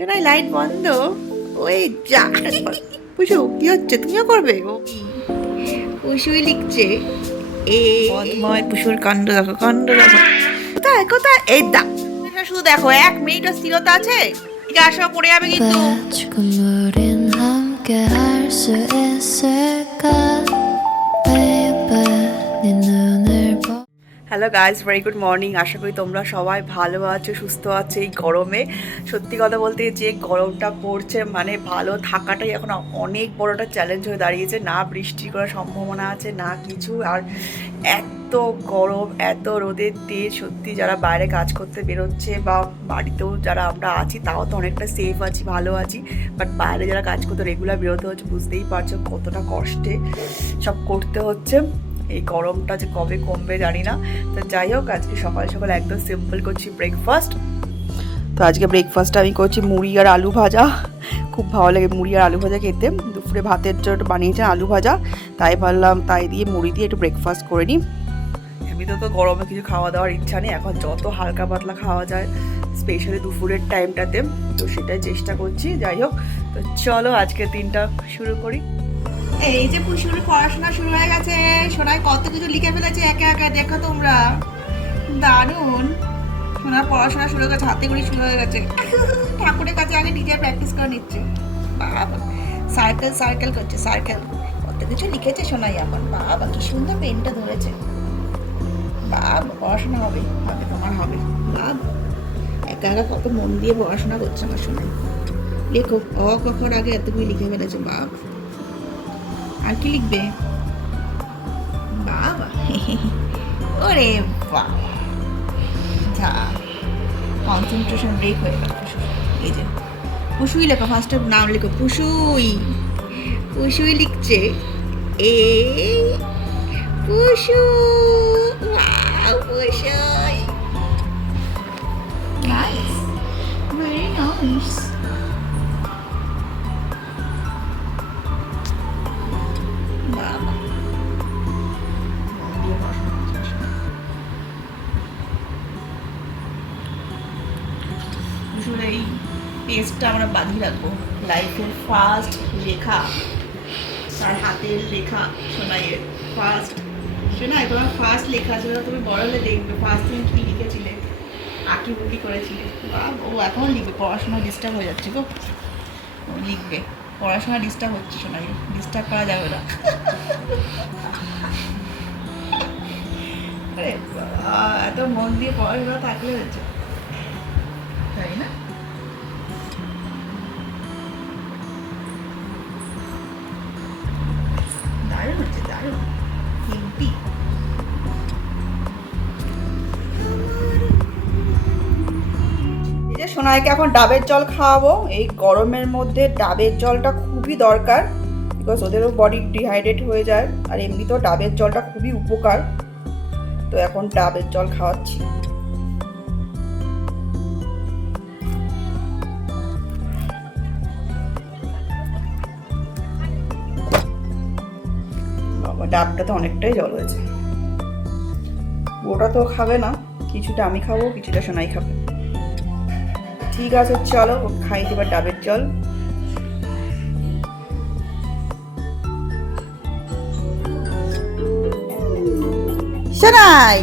শোনাই লাইট বন্ধ ওই যা পুষু কি হচ্ছে তুমিও করবে ও পুষুই লিখছে পদ্ময় পুষুর কাণ্ড দেখো কোথায় কোথায় এই দা শুধু দেখো এক মিনিট স্থিরতা আছে এদিকে আসো পড়ে যাবে কিন্তু hello guys very good morning আশা করি তোমরা সবাই ভালো আছো, সুস্থ আছো এই গরমে। সত্যি কথা বলতে যে গরমটা পড়ছে মানে ভালো থাকাটাই এখন অনেক বড় একটা চ্যালেঞ্জ হয়ে দাঁড়িয়েছে। না বৃষ্টি করার সম্ভাবনা আছে, না কিছু। আর এত গরম, এত রোদের তেজ, সত্যি যারা বাইরে কাজ করতে বেরোচ্ছে বা বাড়িতেও যারা আমরা আছি, তাও তো অনেকটা সেফ আছি, ভালো আছি। বাট বাইরে যারা কাজ করতে রেগুলার বেরোতে হচ্ছে, বুঝতেই পারছ কতটা কষ্টে সব করতে হচ্ছে। এই গরমটা যে কবে কমবে জানি না। তো যাই হোক, আজকে সকাল সকাল একদম সিম্পল করছি ব্রেকফাস্ট তো আজকে ব্রেকফাস্টে আমি করছি মুড়ি আর আলু ভাজা। খুব ভালো লাগে মুড়ি আর আলু ভাজা খেতে। দুপুরে ভাতের জন্য বানিয়েছেন আলু ভাজা। তাই ভাবলাম তাই দিয়ে মুড়ি দিয়ে একটু ব্রেকফাস্ট করে নিই। এমনিতে তো গরমে কিছু খাওয়া দাওয়ার ইচ্ছা নেই। এখন যত হালকা পাতলা খাওয়া যায় স্পেশালি দুপুরের টাইমটাতে তো সেটাই চেষ্টা করছি। যাই হোক, তো চলো আজকে দিনটা শুরু করি। এই যে পুশুর পড়াশোনা শুরু হয়ে গেছে সোনায় কত কিছু লিখে ফেলেছে, একে একে দেখো তোমরা। দারুণ। সোনার পড়াশোনা শুরু হয়ে গেছে, হাতে করে শুরু হয়ে গেছে। ঠাকুরের কাছে আগে নিজে প্র্যাকটিস করে নিচ্ছে। বাবা সার্কেল সার্কেল করছে সার্কেল কত কিছু লিখেছে সোনাই এখন। বাবা, কি সুন্দর পেনটা ধরেছে। বাবা, পড়াশোনা হবে হবে, তোমার হবে। বাবা, একা একা কত মন দিয়ে পড়াশোনা করছে আমার সোনাই। লেখো, অ কখর আগে এতগুলি লিখে ফেলেছে, বাবা। আর কি লিখবে? বাবা। ওরে বাবা যা কনসেন্ট্রেশন ব্রেক হয়ে গেল। এই যে পুষুই লেখো ফার্স্টে নাম লেখো পুষুই পুষুই লিখছে এ পুষু Wow, আসলে এই পেজটা আমরা বাঁধিয়ে রাখব। লাইফের ফার্স্ট লেখা, তার হাতের লেখা সোনাইয়ের ফার্স্ট শোনাই তোমার ফার্স্ট লেখা ছিল তুমি বড় হলে দেখবে ফার্স্ট তুমি কী লিখেছিলে, আঁকি বুকি করেছিলে। ও এখন লিখবে, পড়াশোনা ডিস্টার্ব হয়ে যাচ্ছে গো। লিখবে। পড়াশোনা ডিস্টার্ব হচ্ছে শোনাই ডিস্টার্ব করা যাবে না। এত মন দিয়ে পড়াশোনা থাকলে হচ্ছে। তাই না? দারুণ হচ্ছে, দারুণ। সোনাইকে এখন ডাবের জল খাওয়াবো। এই গরমের মধ্যে ডাবের জলটা খুবই দরকার। বিকজ ওদেরও বডি ডিহাইড্রেট হয়ে যায়, আর এমনিতেও ডাবের জলটা খুবই উপকার। তো এখন ডাবের জল খাওয়াচ্ছি। ডাবটা তো অনেকটাই জল হয়েছে। ওটা তো খাবে না। কিছুটা আমি খাব, কিছুটা সোনাই খাবে। ঠিক আছে চলো খাই দিবার ডাবের জল। সোনাই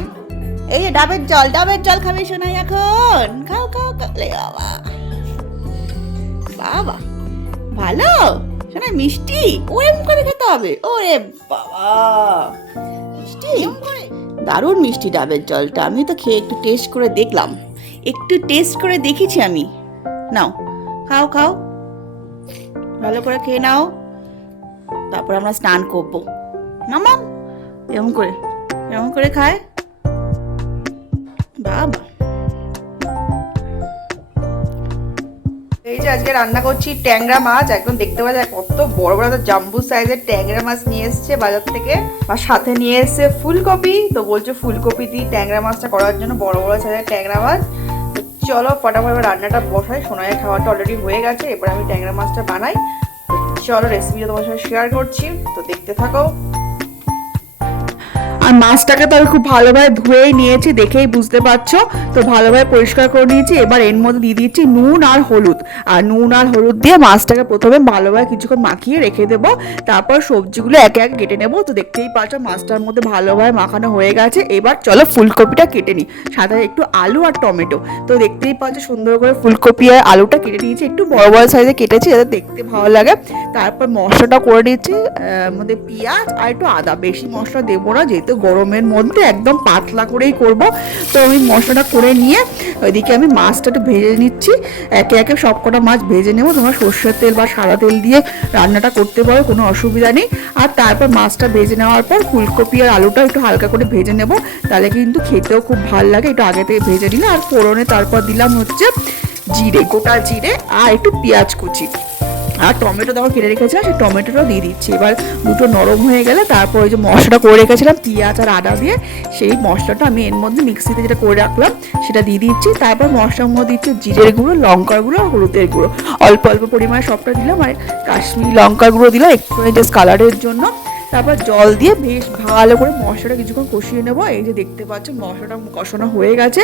এই যে ডাবের জল ডাবের জল খাবে সোনাই এখন। খাও খাও খাও। লে বাবা। বাবা ভালো? শোনাই মিষ্টি? ওরম করে খেতে হবে। ওরে বাবা। মিষ্টি? দারুণ মিষ্টি ডাবের জলটা। আমি তো খেয়ে একটু টেস্ট করে দেখলাম। একটু টেস্ট করে দেখেছি আমি। নাও, খাও খাও। ভালো করে খেয়ে নাও। তারপর আমরা স্নান করব। মামাম এরকম করে এরকম করে খায়। বাবা। এই যে আজকে রান্না করছি ট্যাংরা মাছ, একদম দেখতে পাওয়া যায় কত বড় বড় জাম্বু সাইজের ট্যাংরা মাছ নিয়ে এসছে বাজার থেকে। আর সাথে নিয়ে এসছে ফুলকপি। তো বলছে ফুলকপি দিয়ে ট্যাংরা মাছটা করার জন্য বড় বড় সাইজের ট্যাংরা মাছ। চলো ফটাফট রান্নাটা বসাই। সোনায় খাওয়াটা অলরেডি হয়ে গেছে, এবার আমি ট্যাংরা মাছটা বানাই। চলো রেসিপিটা তোমার সাথে শেয়ার করছি। তো দেখতে থাকো। আর মাছটাকে তো আমি খুব ভালোভাবে ধুয়েই নিয়েছি, দেখেই বুঝতে পারছ। তো ভালোভাবে পরিষ্কার করে নিয়েছি, এবার এর মধ্যে দিয়ে দিচ্ছি নুন আর হলুদ। আর নুন আর হলুদ দিয়ে মাছটাকে প্রথমে ভালোভাবে কিছুক্ষণ মাখিয়ে রেখে দেবো। তারপর সবজিগুলো একে একে কেটে নেব। তো দেখতেই পাচ্ছ, মাছটার মধ্যে ভালোভাবে মাখানো হয়ে গেছে। এবার চলো ফুলকপিটা কেটে নিই। সাথে একটু আলু আর টমেটো। তো দেখতেই পাচ্ছ, সুন্দর করে ফুলকপি আর আলুটা কেটে নিয়েছি। একটু বড় বড় সাইজে কেটেছি, যাতে দেখতে ভালো লাগে। তারপর মশলাটা করে নিচ্ছি মধ্যে পেঁয়াজ আর একটু আদা। বেশি মশলা দেবো না, যেহেতু গরমের মধ্যে একদম পাতলা করেই করব। তো আমি মশলাটা করে নিয়ে ওইদিকে আমি মাছটা একটু ভেজে নিচ্ছি। একে একে সব কটা মাছ ভেজে নেব। তোমরা সর্ষের তেল বা সাদা তেল দিয়ে রান্নাটা করতে পারো, কোনো অসুবিধা নেই। আর তারপর মাছটা ভেজে নেওয়ার পর ফুলকপি আর আলুটা একটু হালকা করে ভেজে নেব। তাহলে কিন্তু খেতেও খুব ভালো লাগে, একটু আগে থেকে ভেজে নিলে। আর ফোড়নে তারপর দিলাম হচ্ছে জিরে, গোটা জিরে আর একটু পেঁয়াজ কুচি। আর টমেটো দেখো কেটে রেখেছিলাম, সেই টমেটোটাও দিয়ে দিচ্ছি। এবার দুটো নরম হয়ে গেলে তারপর ওই যে মশলাটা করে রেখেছিলাম, পেঁয়াজ আর আদা দিয়ে, সেই মশলাটা আমি এর মধ্যে মিক্সিতে যেটা করে রাখলাম, সেটা দিয়ে দিচ্ছি। তারপর মশলার মধ্যে দিচ্ছি জিরের গুঁড়ো, লঙ্কার গুঁড়ো আর হলুদের গুঁড়ো। অল্প অল্প পরিমাণে সবটা দিলাম, আর কাশ্মীর লঙ্কার গুঁড়ো দিলাম একটু জাস্ট কালারের জন্য। তারপর জল দিয়ে বেশ ভালো করে মশলাটা কিছুক্ষণ কষিয়ে নেব। এই যে দেখতে পাচ্ছ, মশলাটা কষানো হয়ে গেছে।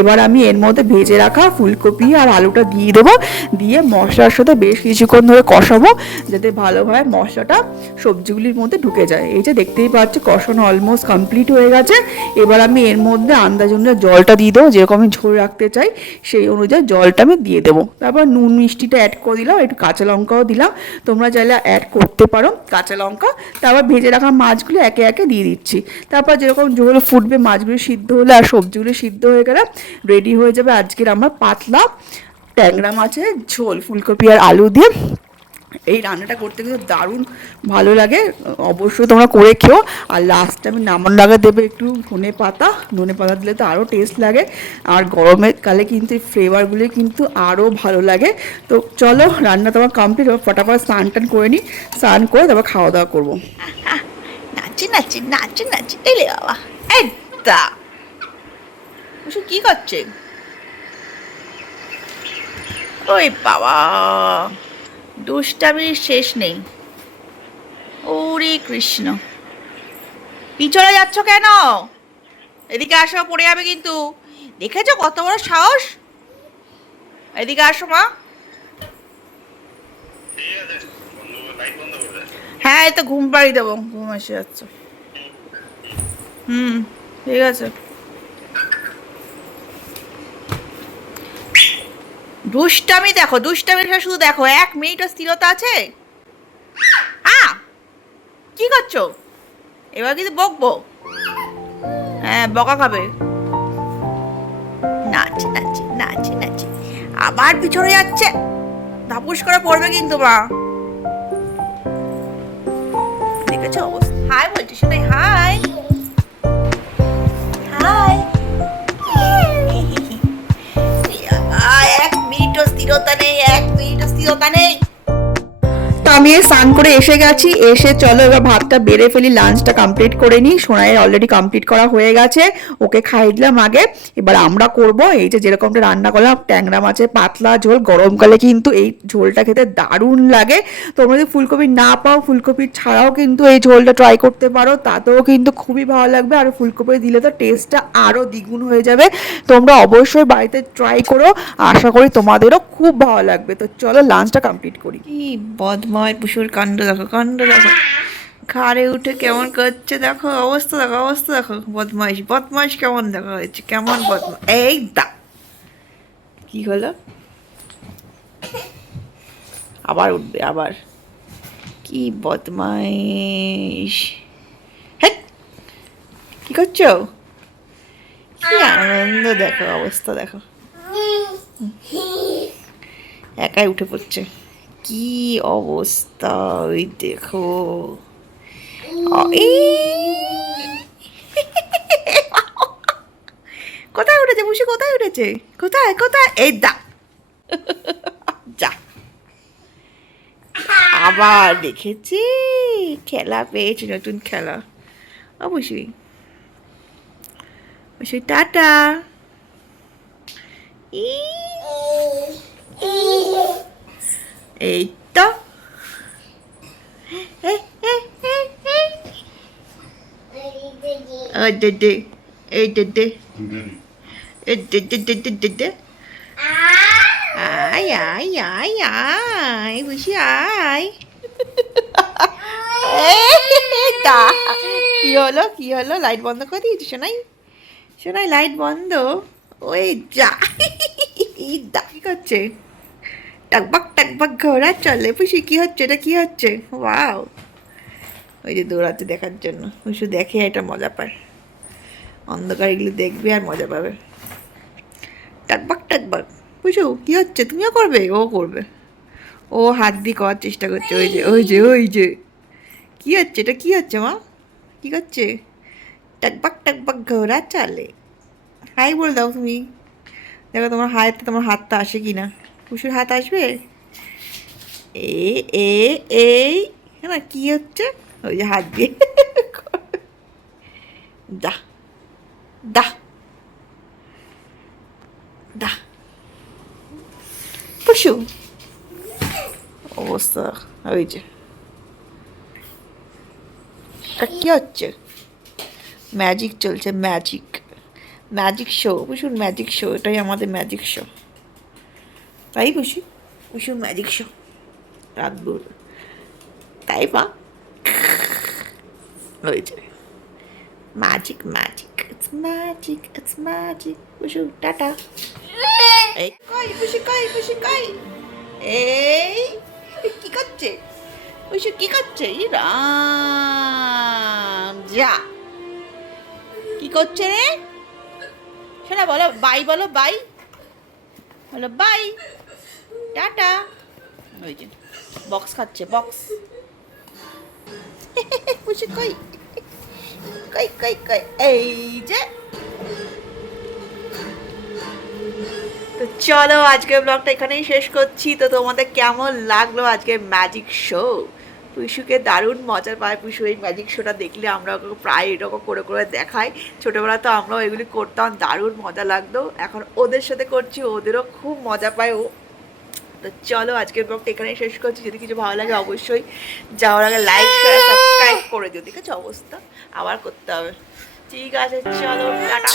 এবার আমি এর মধ্যে ভেজে রাখা ফুলকপি আর আলুটা দিয়ে দেবো। দিয়ে মশলার সাথে বেশ কিছুক্ষণ ধরে কষাবো, যাতে ভালোভাবে মশলাটা সবজিগুলির মধ্যে ঢুকে যায়। এই যে দেখতেই পাচ্ছি, কষানো অলমোস্ট কমপ্লিট হয়ে গেছে। এবার আমি এর মধ্যে আন্দাজ অনুযায়ী জলটা দিয়ে দেবো, যেরকম আমি ঝোল রাখতে চাই, সেই অনুযায়ী জলটা আমি দিয়ে দেবো। তারপর নুন মিষ্টিটা অ্যাড করে দিলাম, একটু কাঁচা লঙ্কাও দিলাম। তোমরা চাইলে অ্যাড করতে পারো কাঁচা লঙ্কা। তারপর ভেজে রাখা মাছগুলো একে একে দিয়ে দিচ্ছি। তারপর যেরকম ঝোল ফুটবে, মাছগুলো সিদ্ধ হলে আর সবজিগুলো সিদ্ধ হয়ে গেলে রেডি হয়ে যাবে আজকের আমার পাতলা ট্যাংরা মাছের ঝোল, ফুলকপি আর আলু দিয়ে। এই রান্নাটা করতে কিন্তু দারুণ ভালো লাগে। অবশ্যই তোমরা করে খেও। আর লাস্টে আমি নামানোর লাগা দেবে একটু ধনে পাতা। ধনে পাতা দিলে তো আরও টেস্ট লাগে। আর গরমের কালে কিন্তু এই ফ্লেভারগুলি কিন্তু আরও ভালো লাগে। তো চলো রান্না তোমার কমপ্লিট হবে। ফটাফট স্নান টান করে নিই স্নান করে তারপর খাওয়া দাওয়া করব। নাচি নাচি নাচি নাচি এলে বাবা। এই দা। ওসব কি করছে? ওই বাবা। দুষ্টামির শেষ নেই। ওরে কৃষ্ণ। পিছনে যাচ্ছ কেন? এদিকে আসো, পড়ে যাবে কিন্তু। দেখেছ কত বড় সাহস? এদিকে আসো, মা। হ্যাঁ এই তো ঘুম পাড়ি দেবো। ঘুম এসে যাচ্ছে। হুম, ঠিক আছে। দুষ্টামি দেখো দুষ্টামিটা শুধু দেখো, এক মিনিটও স্থিরতা আছে? হ্যাঁ কি করছ? এবার কিন্তু বকবো। হ্যাঁ বকা খাবে। নাচে নাচে নাচে নাচে। আবার পিছনে যাচ্ছে। ধাপুস করে পড়বে কিন্তু মা। দেখেছ? অবস্থা হাই বলছি হাই হাই। আমি স্নান করে এসে গেছি। এসে চলো এবার ভাতটা বেড়ে ফেলি লাঞ্চটা কমপ্লিট করে নিই। সোনাইয়ের অলরেডি কমপ্লিট করা হয়ে গেছে। ওকে খাইয়ে দিলাম আগে। এবার আমরা করব এই যে যেরকমটা রান্না করলাম, ট্যাংরা মাছের পাতলা ঝোল। গরমকালে কিন্তু এই ঝোলটা খেতে দারুণ লাগে। তোমরা যদি ফুলকপি না পাও, ফুলকপি ছাড়াও কিন্তু এই ঝোলটা ট্রাই করতে পারো। তাতেও কিন্তু খুবই ভালো লাগবে। আর ফুলকপি দিলে তো টেস্টটা আরও দ্বিগুণ হয়ে যাবে। তোমরা অবশ্যই বাড়িতে ট্রাই করো। আশা করি তোমাদেরও খুব ভালো লাগবে। তো চলো লাঞ্চটা কমপ্লিট করি। কি বদময় পশুর কাণ্ড দেখো কাণ্ড দেখো। ঘাড়ে উঠে কেমন করছে দেখো, অবস্থা দেখো অবস্থা দেখো। বদমাইশ বদমাইশ কেমন দেখা, হয়েছে, কেমন বদমাইশ এই দা। কি হলো? আবার উঠবে, আবার। কি বদমাইশ। কি করছ? কি আনন্দ দেখো, অবস্থা দেখো। একাই উঠে পড়ছে। কি অবস্থা? ওই দেখো। কোথায় উঠেছে বুসি কোথায় উঠেছে? কোথায়? কোথায়? এই দা। যা। আবার দেখেছি। খেলা পেয়েছি নতুন খেলা। অবশ্যই অবশ্যই টাটা এই তো এই, এই, এই, এই। ওই দে দে এই দে দে এই দে দে দে দে দে দে আয় বুঝি আয় এই হলো, কি হলো? লাইট বন্ধ করে দিয়েছি শোনাই শোনাই লাইট বন্ধ। ওই যা। এই দা, কি করছে? টাকবাক টাকবাক ঘোড়া চলে। পুষি, কি হচ্ছে এটা? কি হচ্ছে? ওয়াও। ওই যে দৌড়াচ্ছে দেখার জন্য। পুষু দেখে এটা মজা পায়। অন্ধকার এগুলো দেখবে আর মজা পাবে। টাকবাক টাকবাক পুষু, কি হচ্ছে? তুমিও করবে? ও করবে। ও হাত দিয়ে করার চেষ্টা করছে। ওই যে ওই যে ওই যে। কি হচ্ছে? এটা কি হচ্ছে, মা? কি করছে? টাকবাক টাকবাক ঘোড়া চলে। হাই বলে দাও তুমি। দেখো তোমার হাতে, তোমার হাতটা আসে কি না পুষুর হাত আসবে? এ এ এই না, কি হচ্ছে? ওই যে হাত দিয়ে। দা দা দা। পুষু। অবস্থা, ওই যে। কি হচ্ছে? ম্যাজিক চলছে, ম্যাজিক। ম্যাজিক শো, পুষুর ম্যাজিক শো, এটাই আমাদের ম্যাজিক শো। তাই পুষি পুষুর ম্যাজিক শো রাত ভোর। তাই মা। হয়েছে। Magic magic it's magic it's magic Pushu tata. এই। কই পুষি কই পুষি কই? এই, কি করছে? পুষু কি করছে? রাম, যা। কি করছে রে? শোনা, বলো, বাই বলো বাই। বলো, বাই। টাটা। ওই যে বক্স খাচ্ছে বক্স পুষি কই? কই কই কই? এই যে। তো চলো, আজকের ব্লগটা এখানেই শেষ করছি। তো তোমাদের কেমন লাগল আজকের ম্যাজিক শো পুষুকে দারুণ মজা পায় পুষু এই ম্যাজিক শোটা দেখলে আমরা ওকে প্রায় এরকম করে করে দেখাই। ছোটোবেলা তো আমরাও এগুলি করতাম, দারুণ মজা লাগতো। এখন ওদের সাথে করছি, ওদেরও খুব মজা পায়। ও তো চলো আজকের ব্লগটা এখানে শেষ করছি। যদি কিছু ভালো লাগে অবশ্যই যাওয়ার আগে লাইক সাবস্ক্রাইব করে দিও। ঠিক আছে অবস্থা? আবার করতে হবে। ঠিক আছে, চলো, টাটা।